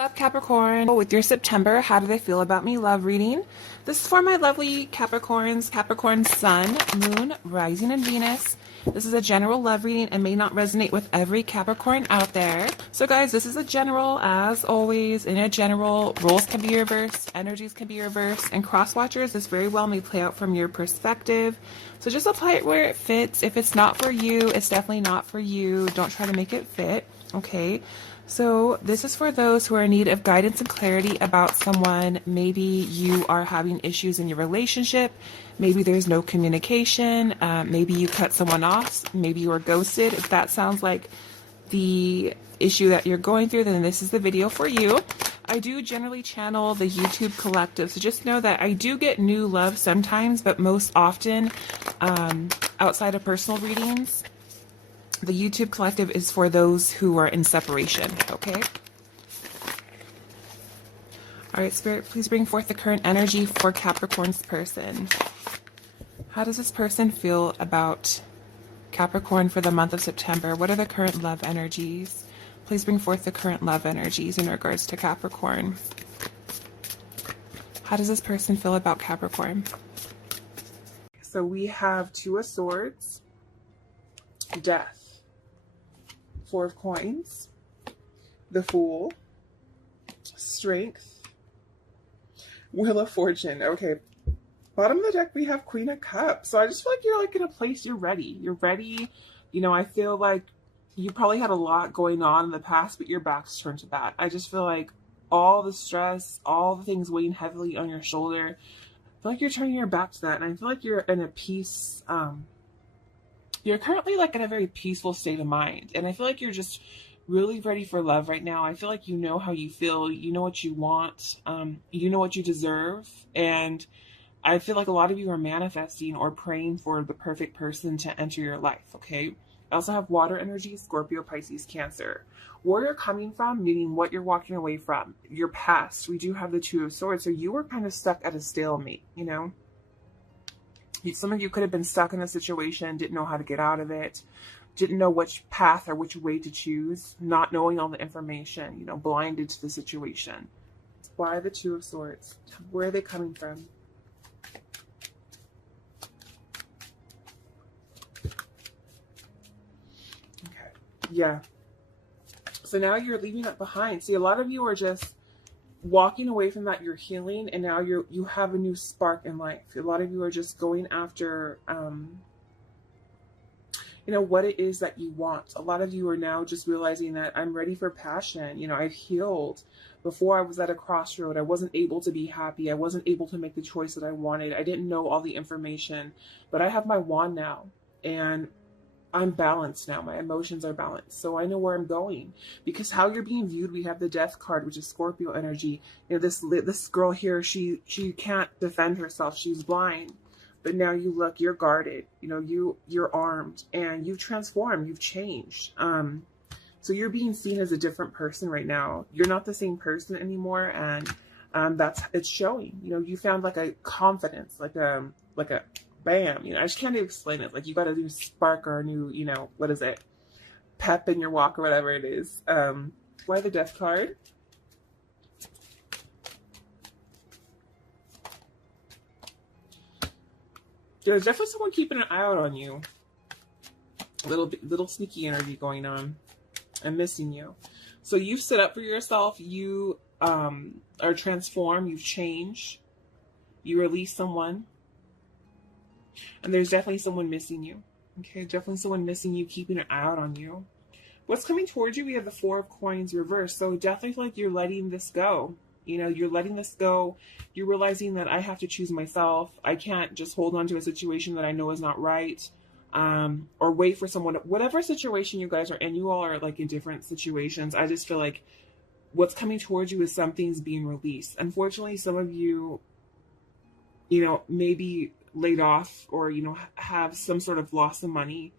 What's up, Capricorn? With your September, how do they feel about me love reading? This is for my lovely Capricorns, Capricorn Sun, Moon, Rising, and Venus. This is a general love reading and may not resonate with every Capricorn out there. So guys, this is a general, as always. In a general, roles can be reversed, energies can be reversed, and cross watchers, this very well may play out from your perspective. So just apply it where it fits. If it's not for you, it's definitely not for you. Don't try to make it fit, okay? So this is for those who are in need of guidance and clarity about someone. Maybe you are having issues in your relationship. Maybe there's no communication. Maybe you cut someone off. Maybe you are ghosted. If that sounds like the issue that you're going through, then this is the video for you. I do generally channel the YouTube collective, so just know that I do get new love sometimes, but most often outside of personal readings. The YouTube collective is for those who are in separation, okay? All right, Spirit, please bring forth the current energy for Capricorn's person. How does this person feel about Capricorn for the month of September? What are the current love energies? Please bring forth the current love energies in regards to Capricorn. How does this person feel about Capricorn? So we have Two of Swords, Death, Four of Coins, the Fool, Strength, Wheel of Fortune. Okay, bottom of the deck we have Queen of Cups. So I just feel like you're like in a place you're ready. You're ready. You know, I feel like you probably had a lot going on in the past, but your back's turned to that. I just feel like all the stress, all the things weighing heavily on your shoulder, I feel like you're turning your back to that. And I feel like you're in a peace, you're currently like in a very peaceful state of mind. And I feel like you're just really ready for love right now. I feel like you know how you feel. You know what you want. You know what you deserve. And I feel like a lot of you are manifesting or praying for the perfect person to enter your life, okay? I also have water energy, Scorpio, Pisces, Cancer. Where you're coming from, meaning what you're walking away from, your past. We do have the Two of Swords. So you were kind of stuck at a stalemate, you know? Some of you could have been stuck in a situation, didn't know how to get out of it, didn't know which path or which way to choose, not knowing all the information, you know, blinded to the situation. Why the Two of Swords? Where are they coming from? Okay, yeah. So now you're leaving that behind. See, a lot of you are just walking away from that, you're healing, and now you have a new spark in life. A lot of you are just going after you know, what it is that you want. A lot of you are now just realizing that I'm ready for passion. You know, I've healed. Before I was at a crossroad. I wasn't able to be happy. I wasn't able to make the choice that I wanted. I didn't know all the information, but I have my wand now, and I'm balanced now. My emotions are balanced. So I know where I'm going. Because how you're being viewed, we have the Death card, which is Scorpio energy. You know, this girl here, she can't defend herself. She's blind. But now you look, you're guarded. You know, you're armed, and you've transformed. You've changed. So you're being seen as a different person right now. You're not the same person anymore, and it's showing. You know, you found like a confidence, like a bam, you know, I just can't even explain it. Like you got a new spark or a new, you know, what is it? Pep in your walk or whatever it is. Why the Death card? There's definitely someone keeping an eye out on you. Little sneaky energy going on. I'm missing you. So you've stood up for yourself. You are transformed. You've changed. You release someone. And there's definitely someone missing you. Okay, definitely someone missing you, keeping an eye out on you. What's coming towards you? We have the Four of Coins reversed. So definitely feel like you're letting this go. You know, you're letting this go. You're realizing that I have to choose myself. I can't just hold on to a situation that I know is not right. Or wait for someone. Whatever situation you guys are in, you all are like in different situations. I just feel like what's coming towards you is something's being released. Unfortunately, some of you, you know, maybe laid off or, you know, have some sort of loss of money.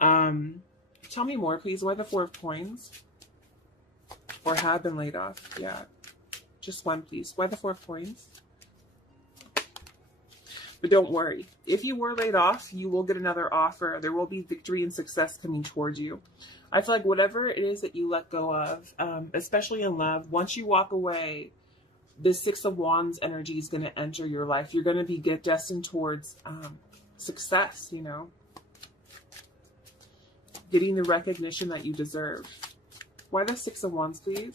Tell me more, please. Why the Four of Coins? Or have been laid off? Yeah. Just one, please. Why the Four of Coins? But don't worry. If you were laid off, you will get another offer. There will be victory and success coming towards you. I feel like whatever it is that you let go of, especially in love, once you walk away, the Six of Wands energy is going to enter your life. You're going to be destined towards success, you know, getting the recognition that you deserve. Why the Six of Wands, please?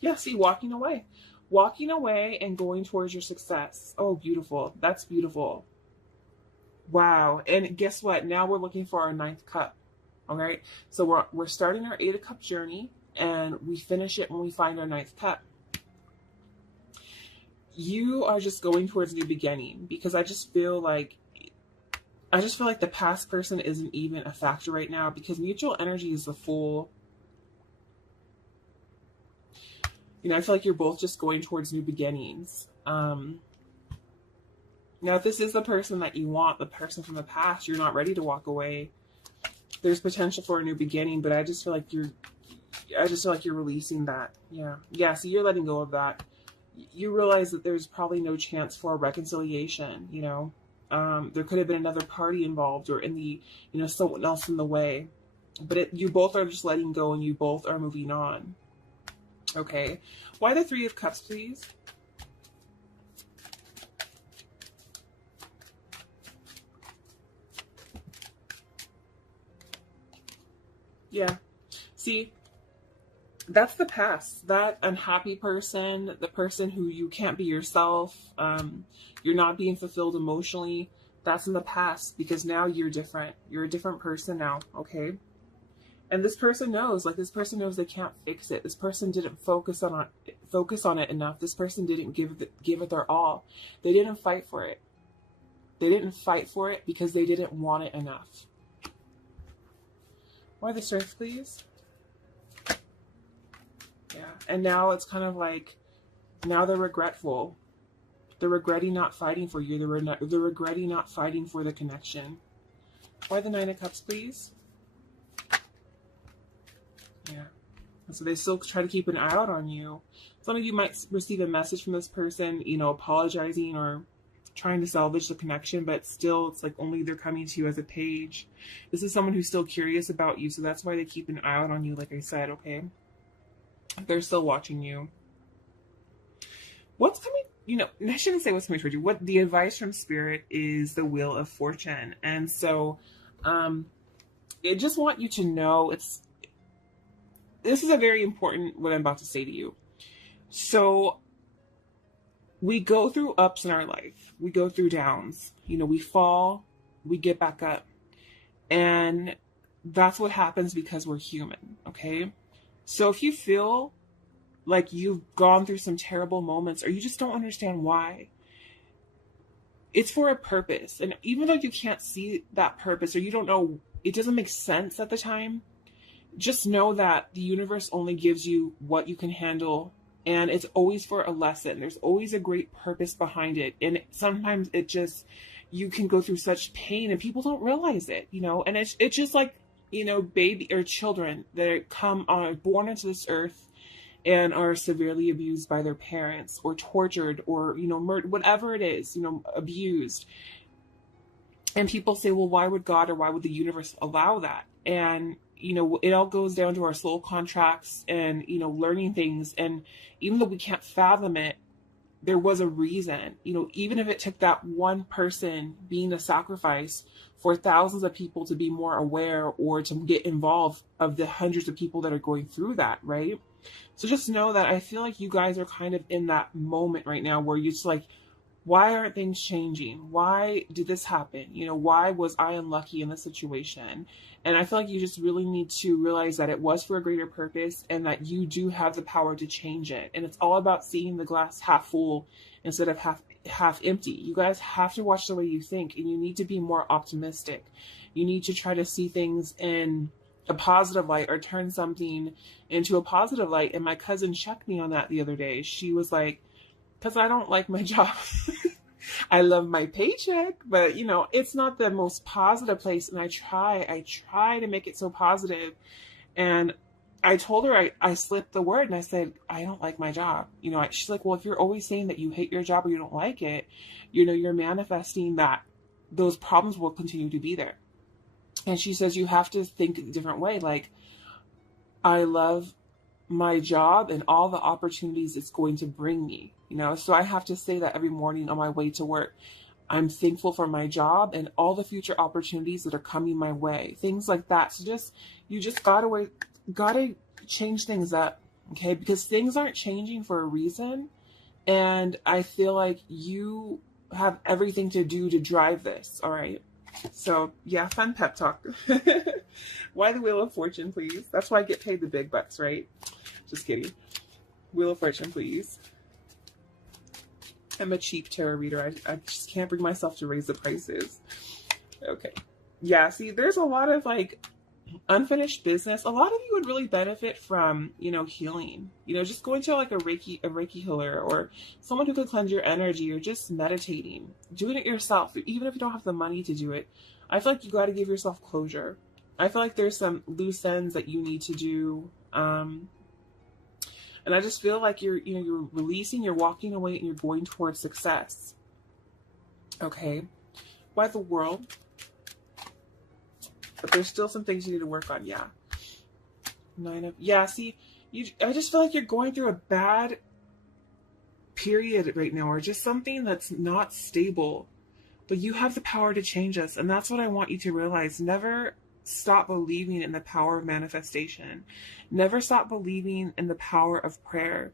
Yeah, see, walking away. Walking away and going towards your success. Oh, beautiful. That's beautiful. Wow. And guess what? Now we're looking for our 9th cup. All right. So we're starting our 8 of Cups journey, and we finish it when we find our 9th cup. You are just going towards a new beginning, because I just feel like the past person isn't even a factor right now, because mutual energy is the Fool. You know, I feel like you're both just going towards new beginnings. Now, if this is the person that you want, the person from the past, you're not ready to walk away. There's potential for a new beginning, but I just feel like you're releasing that. Yeah. Yeah. So you're letting go of that. You realize that there's probably no chance for a reconciliation, you know. There could have been another party involved, or in the, you know, someone else in the way, but you both are just letting go, and you both are moving on. Okay. Why the 3 of Cups, please? Yeah. See, that's the past. That unhappy person, the person who you can't be yourself, you're not being fulfilled emotionally, that's in the past, because now you're different. You're a different person now, okay? And this person knows, like, this person knows they can't fix it. This person didn't focus on it enough. This person didn't give it their all. They didn't fight for it. They didn't fight for it because they didn't want it enough. Why the Strength, please? Yeah. And now it's kind of like, now they're regretful. They're regretting not fighting for you. They're regretting not fighting for the connection. Why the 9 of Cups, please? Yeah. And so they still try to keep an eye out on you. Some of you might receive a message from this person, you know, apologizing or trying to salvage the connection, but still it's like only they're coming to you as a page. This is someone who's still curious about you, so that's why they keep an eye out on you, like I said, okay? They're still watching you. What's coming, you know, I shouldn't say what's coming towards you. What the advice from Spirit is the Wheel of Fortune. And so I just want you to know this is a very important, what I'm about to say to you. So we go through ups in our life. We go through downs. You know, we fall, we get back up. And that's what happens because we're human, okay? So if you feel like you've gone through some terrible moments, or you just don't understand why, it's for a purpose. And even though you can't see that purpose, or you don't know, it doesn't make sense at the time, just know that the universe only gives you what you can handle, and it's always for a lesson. There's always a great purpose behind it. And sometimes you can go through such pain and people don't realize it, you know, and it's just like, you know, baby or children that are born into this earth and are severely abused by their parents, or tortured, or, you know, murdered, whatever it is, you know, abused. And people say, well, why would God or why would the universe allow that? And, you know, it all goes down to our soul contracts and, you know, learning things. And even though we can't fathom it, there was a reason, you know, even if it took that one person being a sacrifice for thousands of people to be more aware or to get involved of the hundreds of people that are going through that, right? So just know that I feel like you guys are kind of in that moment right now where you're just like, why aren't things changing? Why did this happen? You know, why was I unlucky in this situation? And I feel like you just really need to realize that it was for a greater purpose, and that you do have the power to change it. And it's all about seeing the glass half full instead of half empty. You guys have to watch the way you think, and you need to be more optimistic. You need to try to see things in a positive light, or turn something into a positive light. And my cousin checked me on that the other day. She was like, because I don't like my job. I love my paycheck, but you know, it's not the most positive place. And I try to make it so positive. And I told her, I slipped the word and I said, I don't like my job. You know, she's like, well, if you're always saying that you hate your job or you don't like it, you know, you're manifesting that those problems will continue to be there. And she says you have to think a different way. Like, I love my job and all the opportunities it's going to bring me, you know? So I have to say that every morning on my way to work. I'm thankful for my job and all the future opportunities that are coming my way. Things like that. So you just gotta change things up, okay? Because things aren't changing for a reason. And I feel like you have everything to do to drive this, all right? So yeah, fun pep talk. Why the Wheel of Fortune, please? That's why I get paid the big bucks, right? Just kidding. Wheel of Fortune, please. I'm a cheap tarot reader. I just can't bring myself to raise the prices. Okay. Yeah, see, there's a lot of like unfinished business. A lot of you would really benefit from, you know, healing. You know, just going to like a Reiki healer, or someone who could cleanse your energy, or just meditating. Doing it yourself, even if you don't have the money to do it. I feel like you got to give yourself closure. I feel like there's some loose ends that you need to do. And I just feel like you're releasing, you're walking away, and you're going towards success. Okay. Why the World? But there's still some things you need to work on. Yeah. Yeah, see, I just feel like you're going through a bad period right now, or just something that's not stable. But you have the power to change this. And that's what I want you to realize. Never stop believing in the power of manifestation. Never stop believing in the power of prayer.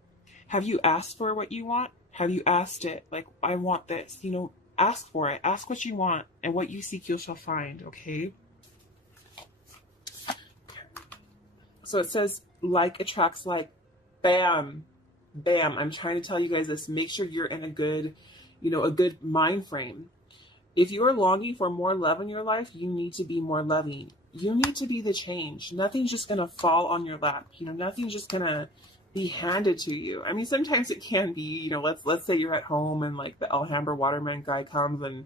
Have you asked for what you want? Have you asked it? Like, I want this. You know, ask for it. Ask what you want, and what you seek you shall find, okay? So it says, like attracts like. Bam. Bam. I'm trying to tell you guys this. Make sure you're in a good mind frame. If you are longing for more love in your life, you need to be more loving. You need to be the change. Nothing's just going to fall on your lap. You know, nothing's just going to be handed to you. I mean, sometimes it can be, you know, let's say you're at home and like the Alhambra Waterman guy comes and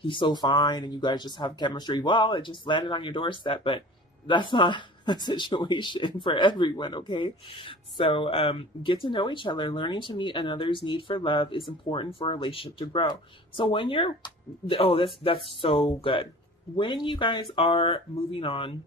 he's so fine and you guys just have chemistry. Well, it just landed on your doorstep, but that's not a situation for everyone, okay? So get to know each other. Learning to meet another's need for love is important for a relationship to grow. So when you're, that's so good. When you guys are moving on,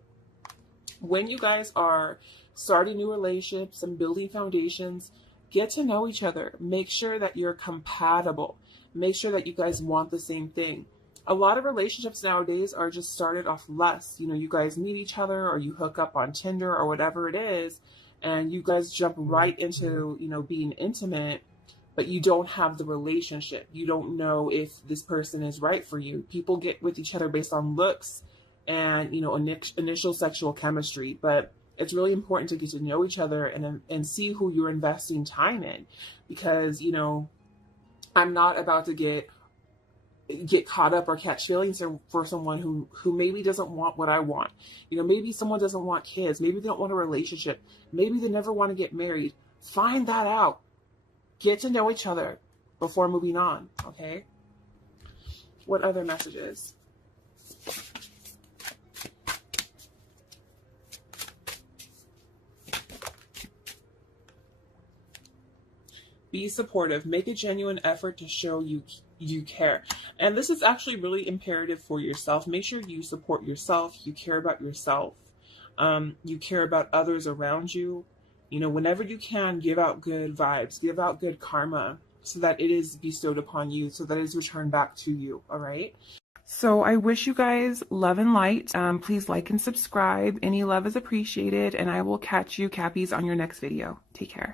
when you guys are starting new relationships and building foundations, get to know each other. Make sure that you're compatible. Make sure that you guys want the same thing. A lot of relationships nowadays are just started off lust. You know, you guys meet each other, or you hook up on Tinder or whatever it is, and you guys jump right into, you know, being intimate, but you don't have the relationship. You don't know if this person is right for you. People get with each other based on looks and, you know, initial sexual chemistry, but it's really important to get to know each other and see who you're investing time in, because, you know, I'm not about to get caught up or catch feelings for someone who maybe doesn't want what I want. You know, maybe someone doesn't want kids. Maybe they don't want a relationship. Maybe they never want to get married. Find that out. Get to know each other before moving on, okay? What other messages? Be supportive. Make a genuine effort to show you care. And this is actually really imperative for yourself. Make sure you support yourself. You care about yourself. You care about others around you. You know, whenever you can, give out good vibes. Give out good karma so that it is bestowed upon you, so that it is returned back to you, all right? So I wish you guys love and light. Please like and subscribe. Any love is appreciated. And I will catch you, Cappies, on your next video. Take care.